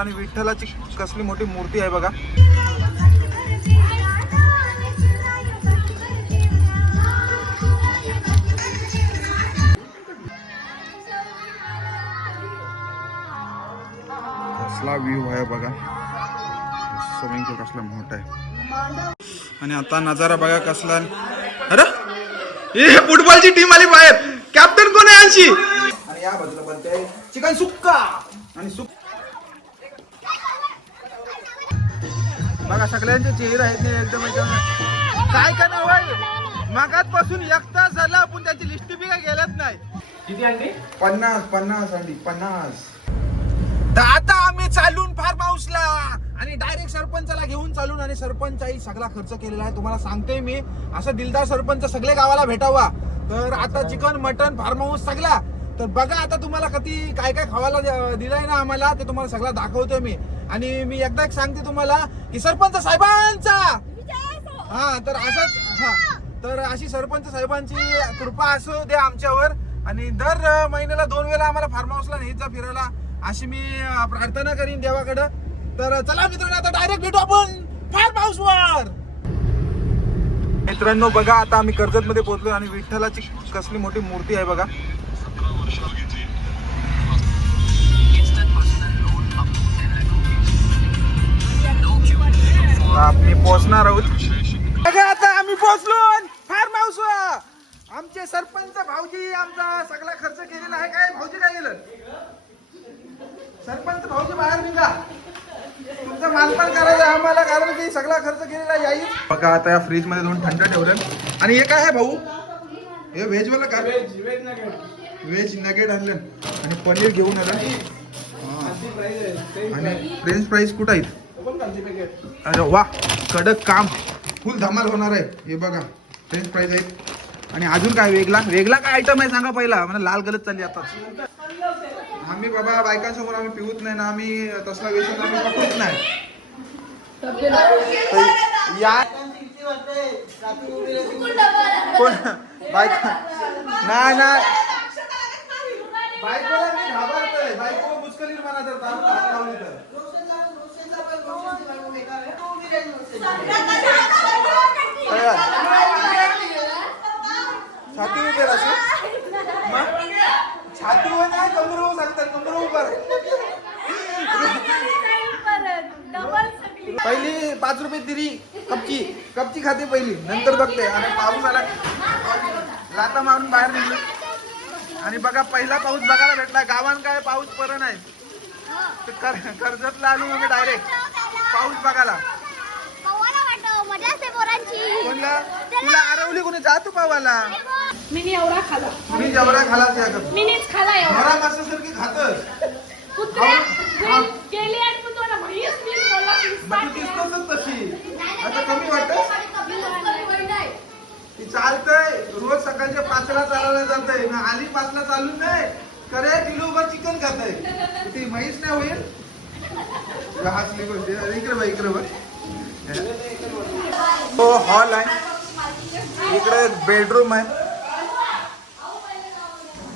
आणि विठ्ठलाची कसली मोठी मूर्ती आहे बघा. कसला व्ह्यू आहे बघा, स्विमिंग पूल कसला मोठा आहे. आणि आता नजारा बघा कसला. अरे हे फुटबॉलची टीम आली बाहेर. कॅप्टन कोण आहे यांची? आणि या बाजूला बनते चिकन सुक्का आणि बघा सगळ्यांचे चेहरे आहेत ते एकदम काय काय नाव आहे. मागातपासून एक तास झाला आपण त्याची लिस्ट बी काय गेलत नाही. किती अंडी? 50 अंडी 50. तर आता आम्ही चालून फार्म हाऊसला आणि डायरेक्ट सरपंचाला घेऊन चालून. आणि सरपंचाही सगळा खर्च केलेला आहे. तुम्हाला सांगतोय मी, असं दिलदार सरपंच सगळे गावाला भेटावा. तर आता चिकन मटन फार्म हाऊस सगळा. तर बघा आता तुम्हाला कधी काय काय खावायला दिलंय ना आम्हाला, ते तुम्हाला सगळं दाखवतोय मी. आणि मी एकदा एक सांगते तुम्हाला की सरपंच साहेबांचा हा तर असंच हा तर अशी सरपंच साहेबांची कृपा असू दे आमच्यावर. आणि दर महिन्याला 2 वेळा आम्हाला फार्म हाऊसला न्यायचा फिरायला, अशी मी प्रार्थना करीन देवाकडं. तर चला मित्रांनो आता डायरेक्ट भेटू आपण फार्म हाऊस वर. मित्रांनो बघा आता आम्ही कर्जत मध्ये पोहोचलो आणि विठ्ठलाची कसली मोठी मूर्ती आहे बघा. आम्ही पोहोचणार आहोत. आता आम्ही पोहोचलो फार्म हाऊस वर. आमचे सरपंच भाऊजी आमचा सगळा खर्च केलेला आहे. काय भाऊजी काय केलं? सरपंच भाऊजी बाहेर निघा, तुमचा मानपान करायचं आम्हाला, कारण की सगळा खर्च केलेला येईल. बघा आता या फ्रीज मध्ये 2 थंड ठेवलं. आणि हे काय आहे भाऊ? हे व्हेज वाला का? व्हेज नगेट आणलं आणि पनीर घेऊन आलं. आणि फ्रेंच फ्राईज कुठं आहेत? अरे वा, कडक काम, फुल धमाल होणार आहे. हे बघा फ्रेंच फ्राईज आहेत. आणि अजून काय वेगळा काय आयटम आहे सांगा पहिला. मला लाल गलत चालली आता. आम्ही बाबा बायकांसमोर आम्ही पिऊत नाही ना, आम्ही तसला व्यसन आम्ही पटवत नाही. या कोण बायका नाही ना, बायकोला मी घाबरतोय. बायको मुस्कलीन म्हणा तर लावली तर छाती उभे राहते. छातीवर नाही कमरेवर सांगतात, कमरेवर उभं. पहिली 5 रुपये दिली कपची खाते पहिली, नंतर बघते. आणि पाऊस आला लाता मारून बाहेर निघलो. आणि बघा पहिला पाऊस बघायला भेटला. गावान काय पाऊस पर नाही. कर्जतला आलो आम्ही डायरेक्ट पाऊस बघायला. कोणला तुला आरवली कोणी जातो पावाला? मी एवढा खाला. मी जेवढा खाला त्या मीच खाला एवढा. घरा मासासारखी खातस. गेली आणि तू ना म्हैस मी बोलला म्हणजे दिसतच तशी. आता कमी वाटत ती चालतंय. रोज सकाळच्या 5ला चालायला जातंय ना, आली 5ला चालून नाही करे किलोभर चिकन खातंय. ती म्हैस नाही होईल. हसली गोष्ट. इकडे बघ इकडे बघ. तो हॉल आहे, इकडे बेडरूम आहे.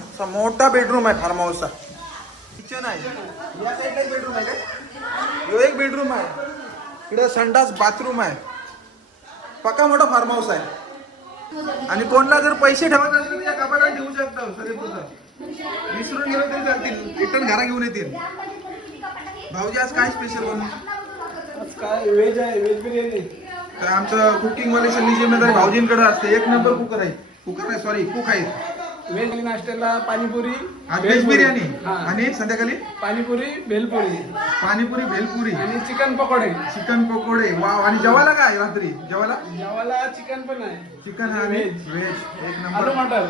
असा मोठा बेडरूम आहे फार्म हाऊसचा. किचन आहे, या साईडला एक बेडरूम आहे काय. यो एक बेडरूम आहे. इकडे संडास बाथरूम आहे. पक्का मोठा फार्म हाऊस आहे. आणि कोणला जर पैसे ठेवायचे असतील तर या कपाटात ठेवू शकता. विसरून गेलो तरी चालतील, रिटर्न घरा घेऊन येतील. भाऊजी आज काय स्पेशल बनवू? काय व्हेज आहे, व्हेज बिर्याणी. तर आमचं कुकिंग वाले सगळी जिम्मेदारी भाऊजींकडे असते. 1 नंबर कुक आहे. व्हेज नाश्त्याला पाणीपुरी, व्हेज बिर्याणी आणि संध्याकाळी पाणीपुरी भेलपुरी आणि चिकन पकोडे. वाव. आणि जेवायला काय रात्री? जेवायला चिकन पण आहे. चिकन आणि व्हेज 1 नंबर.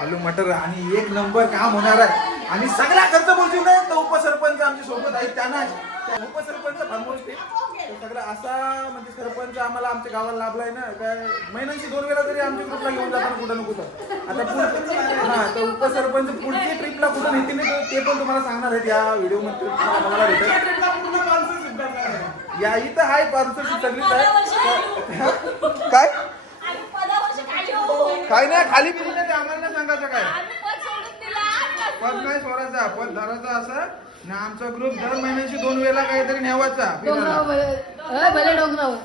आलू मटर आणि 1 नंबर काम होणार आहे. आणि सगळा खर्च बोलतो नाही तर उपसरपंच आमच्या सोबत आहेत. त्यांना उपसरपंच सगळं असा म्हणजे सरपंच आम्हाला आमच्या गावाला लाभलाय ना. काय महिन्याची 2 वेळा तरी आमच्या ग्रुपला घेऊन जातात कुठं ना कुठं. आता हा तर उपसरपंच पुढची ट्रिपला कुठं नेते नाही ते पण तुम्हाला सांगणार आहेत या व्हिडिओ मध्ये. बघायला भेटेल. या इथं हाय स्पॉन्सरशिप सगळीच आहे. काय नाही खाली पिली नाही आम्हाला सांगायचं काय. पद नाही सोडायचा, पद धरायचा असा ना. आमचा ग्रुप दर महिन्याची 2 वेळा काहीतरी न्यावाचा फिरायला. भले डोंगरावर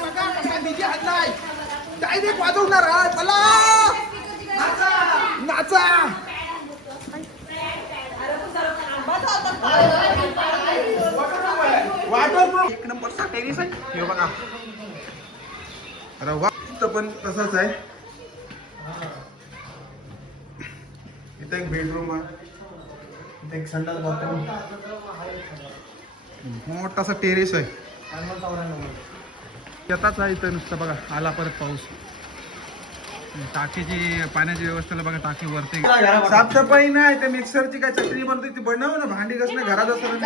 बघा कसा डीजे हाणलाय. डायरेक्ट वाजवणार हा. चला नाचा नाचा. वाटव एक नंबरचा टेरिस आहे हे बघा. अरे वा पण तसाच आहे. इथं एक बेडरूम आहे, इथं एक संडास बाथरूम, मोठासा टेरेस आहे. येताच आहे इथं नुसतं बघा. आला परत पाऊस. टाकीची पाण्याची व्यवस्थेला बघा, टाकी वरती. साफसफाई नाही, ते मिक्सरची काय चटणी बनते ती बनव ना. भांडी कसं नाही घरात असं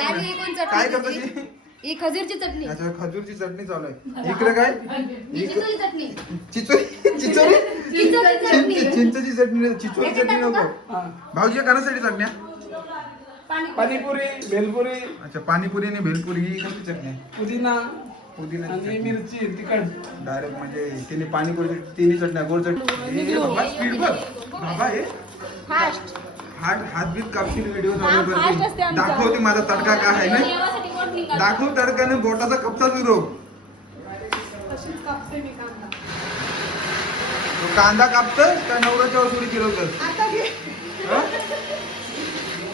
काय करतो ती? ही खजूरची चटणी. अच्छा खजूरची चटणी चालू आहे. इकडे काय चिचोली चटणी. चिचोरी चिचोरी चिचोली चटणी. चिंचची चटणी. चिचोरी चटणी नको हा. भाऊजी कानासाठी चटण्या. पाणीपुरी भेलपुरी अच्छा पाणीपुरी आणि भेलपुरी ही कोणती चटणी आहे? पुदिना पुदिना आणि मिरची तिखट. डायरेक्ट म्हणजे तिने पाणीपुरी तिन्ही चटण्या गोड चटणी. हे बाबा स्पीड बघ बाबा. हे फास्ट हात बीत कापशील व्हिडिओ हा, fast असते आमचा. दाखवते माझा तडका काय आहे ना. देवासाठी कोण निघालं? दाखव तडकाने बोटाचा कपचा विरोध. तशीच कापते मी कांदा. तो कांदा कापतोय का नवऱ्याच्या वसुली फिरवतोय? आता घे.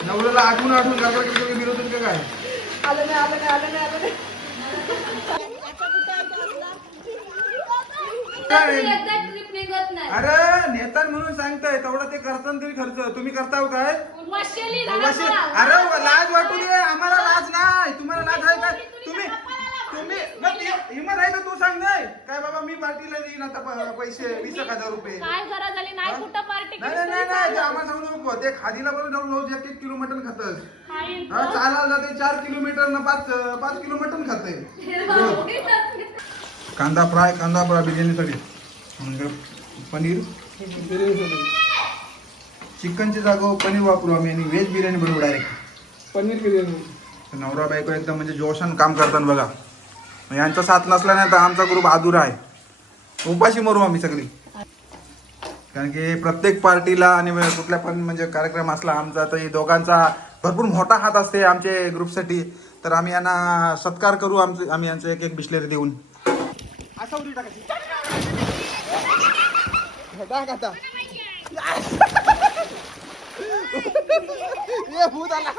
नवऱ्याला आठवून आठवून गाबा विरोध का काय? आलं नाही आलं नाही आलं नाही आलं नाही. एकदा ट्रिप निघत नाही. अरे नेता म्हणून सांगताय तेवढा ते करताना तुम्ही खर्च तुम्ही करताव काय? वशिली अरे लाज वाटू दे आम्हाला. लाज नाही तुम्हाला. लाज आहे काय? तुम्ही तुम्ही हिंमत आहे का तू सांग नाही काय बाबा मी पार्टीला देईन आता पैसे 20,000 रुपये. काय गरज आली नाही कुठं पार्टी नाही नाही नाही नाही, ते आम्हाला सांगू नको. ते खादीला बरोबर जाऊन रोज 1 किलो मटण खातस. खाईल हा चालायला जाते 4 किलोमीटर ना 5 किलो मटण खाते. कांदा फ्राय बिर्याणीसाठी. मग पनीर बिर्याणीसाठी चिकनची जागा पनीर वापरू आम्ही आणि व्हेज बिर्याणी बरोबर डायरेक्ट. पनीर बिर्याणी. नवरा बायको एकदम म्हणजे जोशान काम करतात बघा. यांचा साथ नसला नाही तर आमचा ग्रुप अधुरा आहे. उपाशी मरू आम्ही सगळी. कारण की प्रत्येक पार्टीला आणि कुठल्या पण म्हणजे कार्यक्रम असला आमचा तर दोघांचा भरपूर मोठा हात असते आमच्या ग्रुपसाठी. तर आम्ही यांना सत्कार करू. आम्ही यांचं एक एक बिस्लेरी देऊन असा उडी टाकायची. टाक आता. ये भूत आला.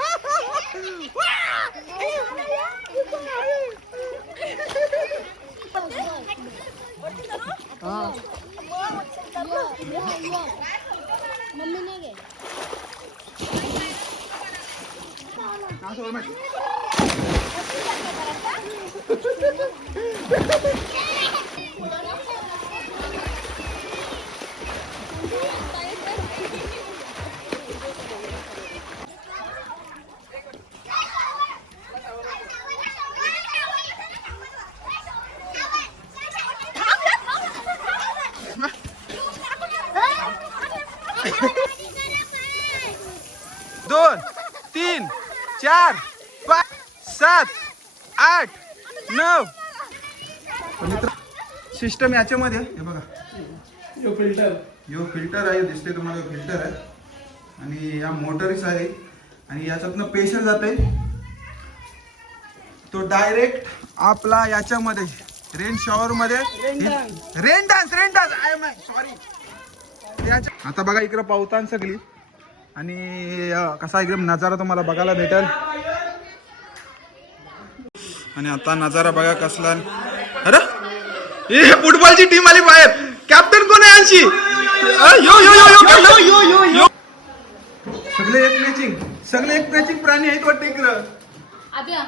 मम्मी नाही गे. दोन 3 4 5 7 8 9. मित्र सिस्टम याच्यामध्ये हे बघा. यो फिल्टर. यो फिल्टर आहे दिसते तुम्हाला. फिल्टर आहे आणि या मोटरीस आहे आणि याच्यातनं प्रेशर जाते तो डायरेक्ट आपला याच्यामध्ये रेन शॉवर मध्ये. Rain dance I am sorry. आता बघा इकडे पावतान सगळी आणि कसा एकदम नजारा तुम्हाला बघायला भेटेल. आणि आता नजारा बघा कसला. अरे हे फुटबॉलची टीम आली बाहेर. कॅप्टन कोण आहे यांची? यो यो यो यो यो यो यो. सगळे एक मॅचिंग प्राणी आहेत वाटतं इकडं. आब्या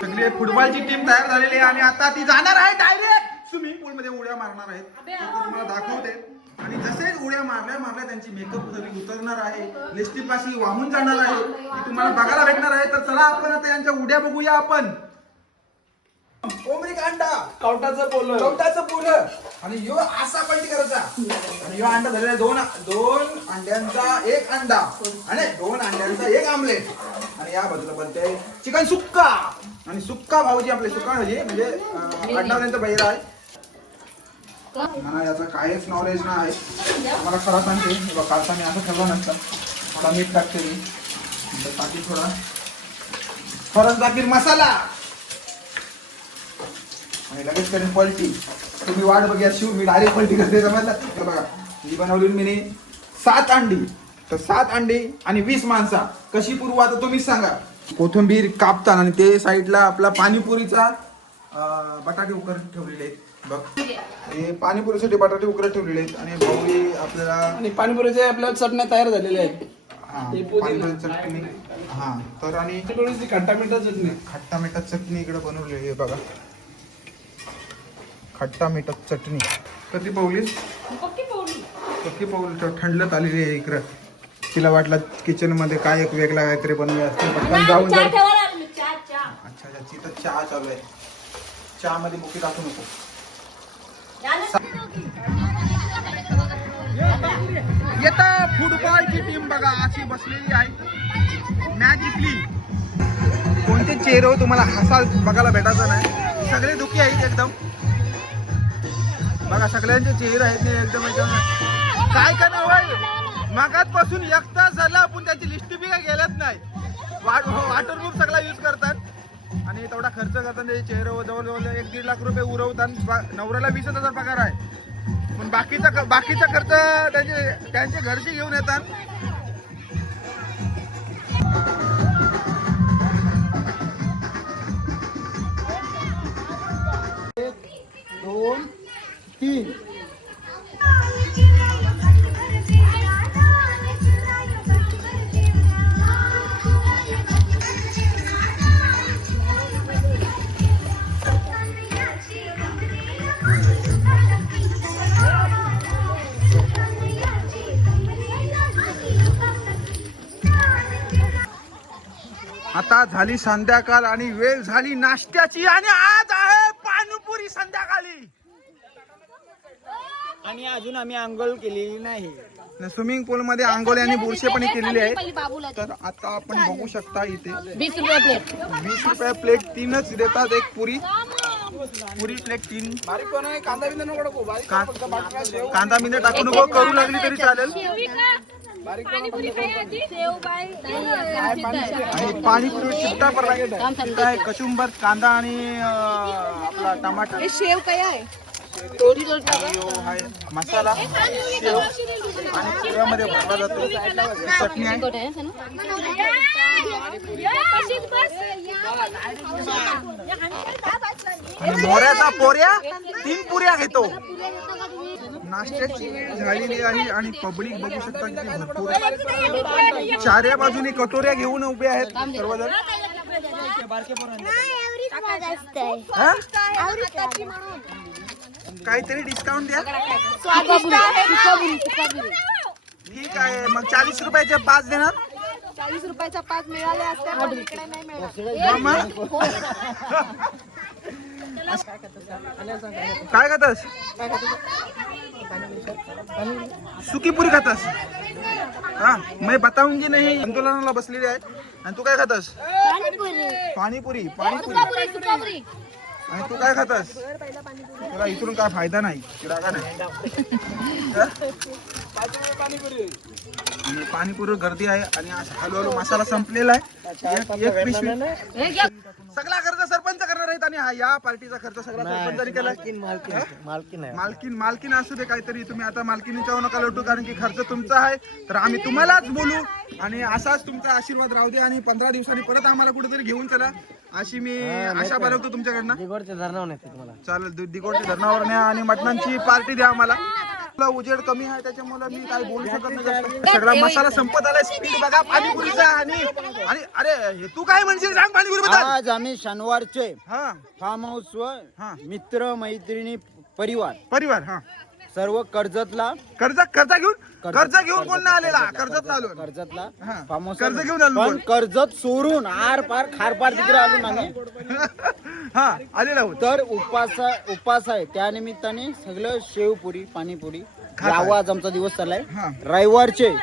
सगळी फुटबॉलची टीम तयार झालेली आहे आणि आता ती जाणार आहे डायरेक्ट स्विमिंग पूल मध्ये उड्या मारणार आहेत. ते तुम्हाला दाखवते. आणि जसे उड्या मारल्या त्यांची मेकअप सगळी उतरणार आहे. लिपस्टिक अशी वाहून जाणार आहे. ती तुम्हाला बघायला भेटणार आहे. तर चला आपण आता यांच्या उड्या बघूया आपण. कोंबडी अंडा कवटाचं पोलं. कवटाचं पोलं आणि ह्यो असा पलटी करायचा आणि ह्यो अंडा झालेला दोन अंड्यांचा एक अंडा आणि 2 अंड्यांचा एक आमलेट. आणि या बाजूला बनते चिकन सुक्का आणि सुक्का भाऊजी आपले सुक्का भाजी म्हणजे अंडापर्यंत बाहेर आहे. मला याचं काहीच नॉलेज नाही. मला खरं सांगते, बघ कालचा मी असं ठरवलं नसतं. थोडा मीठ टाकते मी, नंतर टाकी थोडा परत टाकील मसाला आणि लगेच करेन पलटी. तुम्ही वाट बघा शिव, मी डायरेक्ट पलटी करते समजलं. तर बघा ही बनवली मी 7 अंडी. तर 7 अंडी आणि 20 माणसा कशी पुरवू आता तुम्हीच सांगा. कोथिंबीर कापताना आणि ते साईडला आपला पाणीपुरीचा बटाटे उकरत ठेवलेले आहेत. बघ हे पाणीपुरीसाठी बटाटे उकरत ठेवलेले आहेत आणि भाऊली आपल्याला आणि पाणीपुरीच्या आपल्या चटण्या तयार झालेल्या आहेत. हा हे पुदिना. पाणीपुरी चटणी. हा तर आणि थोडीशी खट्टा मिठा चटणी. खट्टा मिठात चटणी इकडे बनवलेली आहे बघा. खट्टा मिठात चटणी कधी पावलीस पक्की पावली तर थंडत आलेली आहे इकडं. तिला वाटलं किचन मध्ये काय एक वेगळा काहीतरी बनवले असते. पटकन जाऊन जाऊन अच्छा तिथं चहा चालू आहे. चहा मध्ये मुकी टाकू नको. येता फुटबॉलची टीम बघा अशी बसलेली आहे. मॅच जिंकली. कोणते चेहरे तुम्हाला हसा बघायला भेटायचं नाही. सगळे दुखी आहेत एकदम. बघा सगळ्यांचे चेहरे आहेत ते एकदम काय का नाही. मागातपासून एक तास झाला आपण त्याची लिस्ट बी काय गेल्याच नाही. वॉटरप्रूफ सगळा यूज करतात आणि तेवढा खर्च करतात. त्याचे चेहरे जवळजवळ 1-1.5 लाख रुपये उरवतात. नवऱ्याला 20,000 पगार आहे. पण बाकीचा खर्च त्यांचे घरची घेऊन येतात. 2, 3 आता झाली संध्याकाळ आणि वेळ झाली नाश्त्याची आणि आज आहे पाणीपुरी संध्याकाळी. आणि अजून आम्ही आंघोळ केलेली नाही. स्विमिंग पूल मध्ये आंघोळी आणि बुरशेपणी केलेली आहे. तर आता आपण बघू शकता इथे 20 रुपये प्लेट. 20 रुपये प्लेट 3च देतात. एक पुरी प्लेट 3. बारीक पण आहे. कांदा बिंदा नको टाकू. बारीक फक्त बटाटा, शेव. कांदा बिंदा टाकू नको. करू लागली तरी चालेल. बारीक पाणीपुरी खाई आधी. आणि पाणीपुरी चिट्टा काय कचुंबर कांदा आणि आपला टमाटर शेव काय आहे? मसाला शेव आणि पुऱ्यामध्ये भरला जातो. चटणी आहे आणि मोऱ्याचा पोऱ्या 3 पुऱ्या घेतो. नाश्त्याची वेळ झालेली आहे आणि पब्लिक बघू शकता किती भरपूर आहे. चाऱ्या बाजूने कटोऱ्या घेऊन उभे आहेत सर्वजण. हा? काहीतरी डिस्काउंट द्या. ठीक आहे मग 40 रुपयाचे 5 देणार. 40 रुपयाचा 5 मिळाले असते पण इकडे नाही मिळाले. काय खातस? सुकी पुरी खातस? हा मैं बताऊंगी नाही. आंदोलनाला बसलेली आहे आणि तू काय खातस? पाणीपुरी. आणि तू काय खातस? तुला इथून काय फायदा नाही. रागा नाही. आणि पाणीपुरी गर्दी आहे आणि हळूहळू मसाला संपलेला आहे. एक पिशवी सगळा खर्च सरपंच करणार आहेत आणि या पार्टीचा खर्च सगळा सरपंचाने केला. मालकीन असू दे काहीतरी. तुम्ही आता मालकीनीच्या नका लटू कारण की खर्च तुमचा आहे. तर आम्ही तुम्हालाच बोलू आणि असाच तुमचा आशीर्वाद राहू दे आणि 15 दिवसांनी परत आम्हाला कुठेतरी घेऊन चला अशी मी आशा बाळगतो तुमच्याकडनं. चालेल दिगोडच्या धरणावर न्या आणि मटणांची पार्टी द्या आम्हाला. उजेड कमी आहे त्याच्यामुळे मी काय बोलू शकत नाही. सगळा मसाला संपत आलाय. स्पीड बघा पाणीपुरीचा. आणि अरे हे तू काय म्हणशील सांग पाणीपुरी बद्दल. आज आम्ही शनिवारचे हा फार्म हाऊस वर हा मित्र मैत्रिणी परिवार हा सर्व कर्जतला कर्ज घेऊन कोण नाही आलेला. कर्जतला आलो. कर्जतला हा. फार्म हाऊस कर्ज घेऊन आलो. पण कर्जत सोडून आर पार खार पार तिकडे आलो आम्ही. हा आलेला आहोत. तर उपास आहे त्यानिमित्ताने सगळं शेवपुरी पाणीपुरी यावा आज आमचा दिवस चाललाय. हा. रविवारचे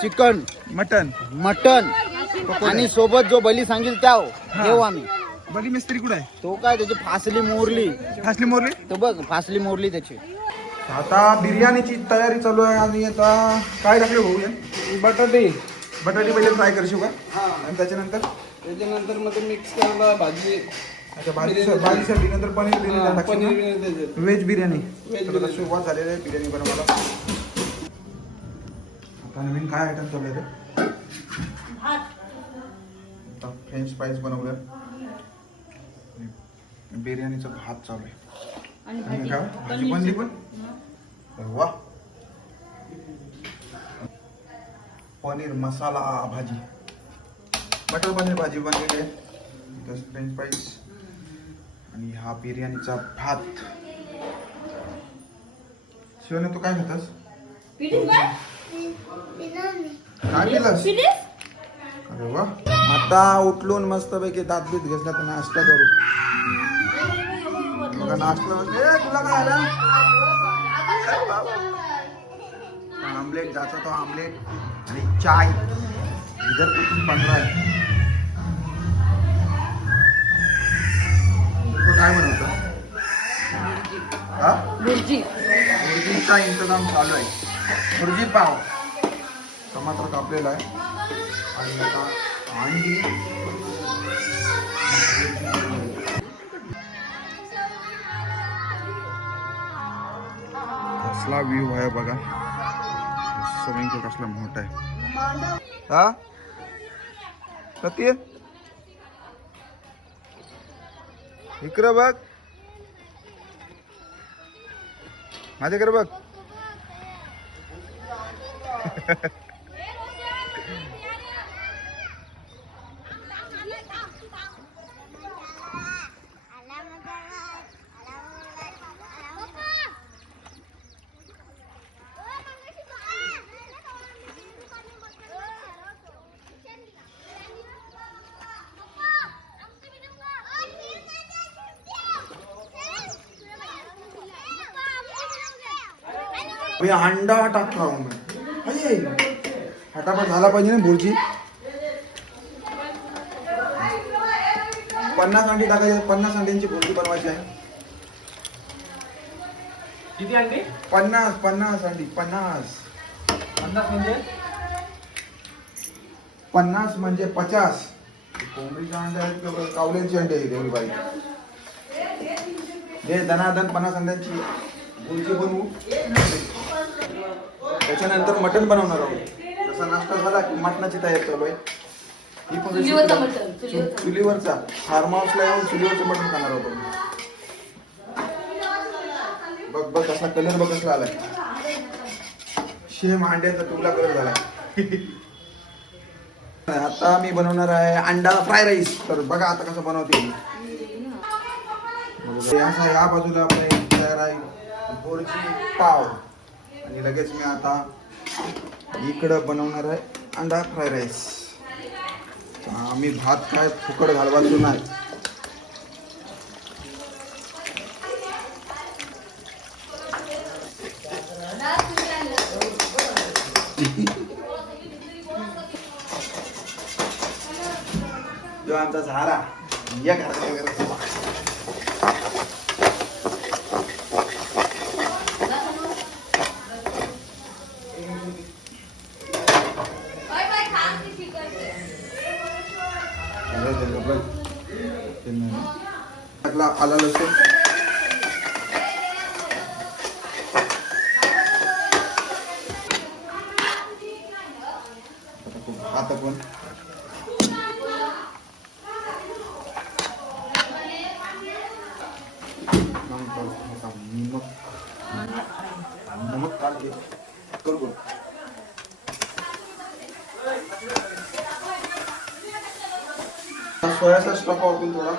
चिकन मटन मटन आणि सोबत जो बली सांगेल त्या घेऊ आम्ही. बली मिस्त्री कुठे आहे? तो काय त्याची फासली मोरली. फासली मोरली. तो बघ फासली मोरली त्याची. आता बिर्याणीची तयारी चालू आहे आणि आता काय टाकले भाऊ या? बटाटे बटाटे पहिले फ्राय करशील का? हा आणि त्याच्यानंतर मग ते मिक्स करायला भाजी अच्छा भाजीसाठी नंतर पनीर बिर्याणी पनीर टाकशील बिर्याणी त्याच्यात. का? व्हेज बिर्याणी. व्हेज तर आता सुरुवात झालेली आहे बिर्याणी बनवायला. आता नवीन काय आयटम चालू आहे रे? आता फ्रेंच फ्राईज बनवलं. बिर्याणीचा भात चालू आहे. आणि काय भाजी बनली पण वा. पनीर मसाला भाजी, बटर पनीर भाजी बनलेली आहे. फ्रेंच फ्राईज आणि हा बिर्याणीचा भात. शिवने तू काय खातास? काय केलंस? अरे वा. आता उठलून मस्तपैकी दात बीत घेतला तर नाश्ता करू. बघा नाश्ता तुला काय आला? आमलेट जाचा तो आमलेट आणि चाय इधर कुछ बन रहा है. तो काय बनवतो? हा भुर्जीचा इंतजाम चालू आहे. भुर्जी पाव, टमाटर कापलेला आहे आणि आता अंडी. कसला व्ह्यू आहे बघा. स्विमिंग पूल कसला मोठा आहे. हा सत्य इकडं बघ, माझ्याकडे बघ. मी अंडा टाकला फटाफट झाला पाहिजे ना भुर्जी. 50 अंडी टाकायचे. 50 अंड्यांची भुर्जी बनवायची आहे. किती अंडी? 50 अंडी. 50 म्हणजे 50 म्हणजे 50. कोंबडीचे अंडे आहेत किंवा कावल्यांची अंडे आहेत एवढी बाई. हे दनादन 50 अंड्यांची भुर्जी बनवू. त्याच्यानंतर मटण बनवणार आहोत. तसा नाश्ता झाला की मटणाची तयारी चालू आहे. ही पण चुलीवरचा फार्म हाऊसला येऊन चुलीवरचं मटण खाणार आहोत. बघ बघ कसा कलर बघ कसला आलाय. शेम अंड्याचा टुकला कलर झालाय. आता मी बनवणार आहे अंडा फ्राय राईस. तर बघा आता कसं बनवते. असा या बाजूला आपल्या तयार आहे भुर्जी पाव आणि लगेच मी आता इकडं बनवणार आहे अंडा फ्राय राईस. आम्ही भात काय फुकट घालवायचो नाही. जो आमचा झारा या घरात आला लसूण आता पण नमक टाकते करू. सोया सॉस टाकू आपण थोडा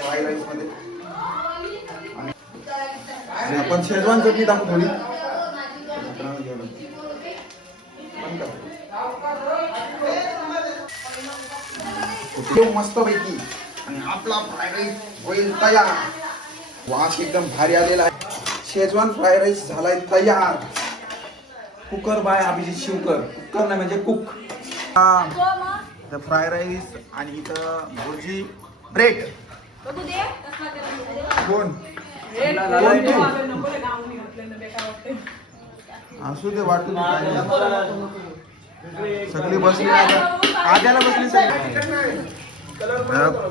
फ्राय राईस मध्ये. आणि आपण शेजवान चटणी टाकू थोडी. मस्त पैकी आणि आपला फ्राय राईस होईल तयार. वास एकदम भारी आलेला आहे. शेजवान फ्राय राईस झालाय तयार. Cooker by Abhijit Shivkar. Cooker नाही म्हणजे कुक. फ्राय राईस आणि इथं भुर्जी ब्रेड कोण असू दे वाटून काय नाही. सगळी बसली आद्याला बसली सगळी.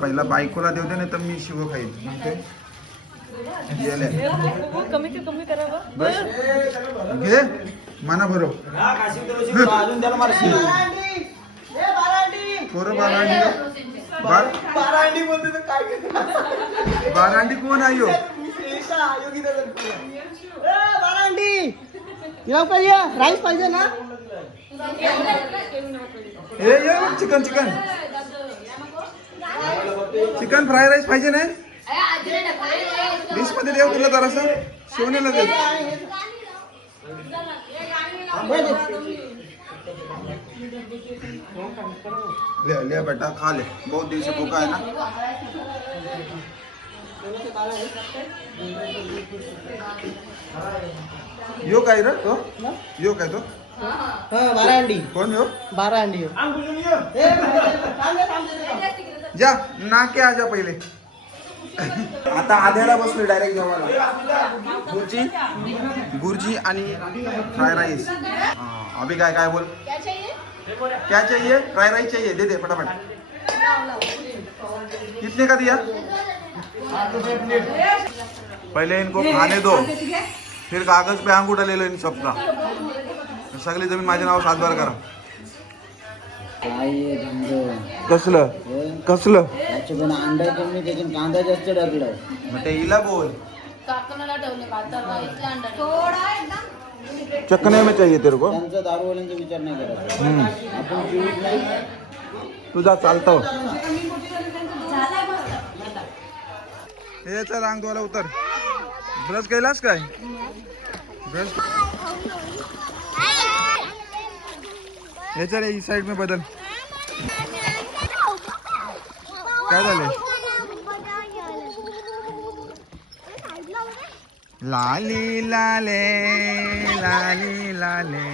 पहिला बायकोला देऊ दे नाही तर मी शिव खाईल म्हणते. बस घे मना बरोबर पोरं बारांडी कोण आहे ह्यो? राईस पाहिजे ना. Chicken chicken chicken fry rice पाहिजे नाही. डिश मध्ये देऊ तुला जरासं शिवण्याला दे. ले ले बेटा खा ले बहुत दिन से भूखा है ना. यो काय रे तो यो काय तो 12 अंडी. कोण यो 12 अंडी. जा नाके आजा पहिले. आता आध्याला बसलो डायरेक्ट जेवायला. गुरुजी आणि फ्राय राईस. अभी काय काय बोल क्या चाहिए. फ्राई राइस चाहिए दे दे फटाफट. कितने का दिया. पहले इनको खाने दो फिर कागज पे अंगूठा ले लो इन सबका. सगळी जमीन माझ्या नाव 7 बार करा. कसलं कसलं अंडा कमी त्याच्यात कांदा जास्त टाकलाय. मग ते हिला बोल चखने में चाहिए तेरे को. त्यांचा दारूवाल्यांचा विचार नाही करायचा. आपण जीवित नाही. तुझा चालतो हे चल अंग धुवायला उतर. ब्रश केलास काय. ब्रश हे चल इस साइड में बदल. काय झालंय. लाली लाले लाली लाले.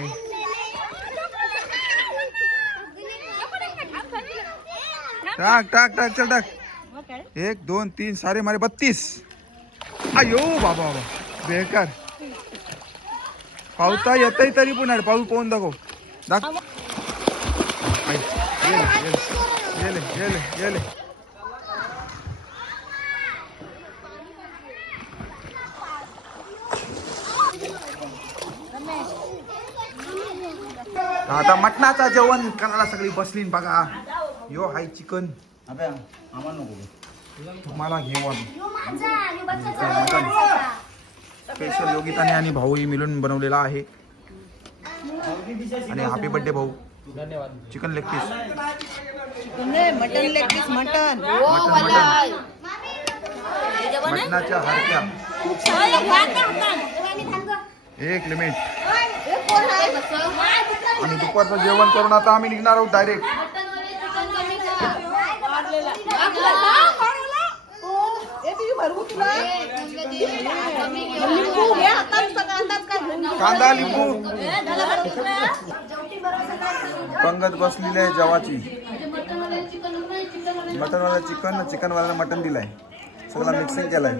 टाक टाक टाक चल टाक. 1 2 3 सारे मारे 32. अयो बाबा बाबा बेकार. पावता येतय तरी पुन्हा पाऊस पोहून दाखव दाखव. गेले गेले गेले. आता मटणाचा जेवण करायला सगळी बसली बघा. यो हाय चिकन तुम्हाला घेऊन स्पेशल योगिताने आणि भाऊ मिळून बनवलेला आहे. आणि हॅपी बर्थडे भाऊ. Chicken leg piece mutton leg piece mutton मटणाच्या हरक्या. एक लिमिट. आणि दुपारचं जेवण करून आता आम्ही निघणार आहोत डायरेक्ट. कांदा लिंबू पंगत बसलेली आहे जेवाची. मटनवाला चिकन चिकनवाल्याला मटन दिलाय. सगळा मिक्सिंग केलाय.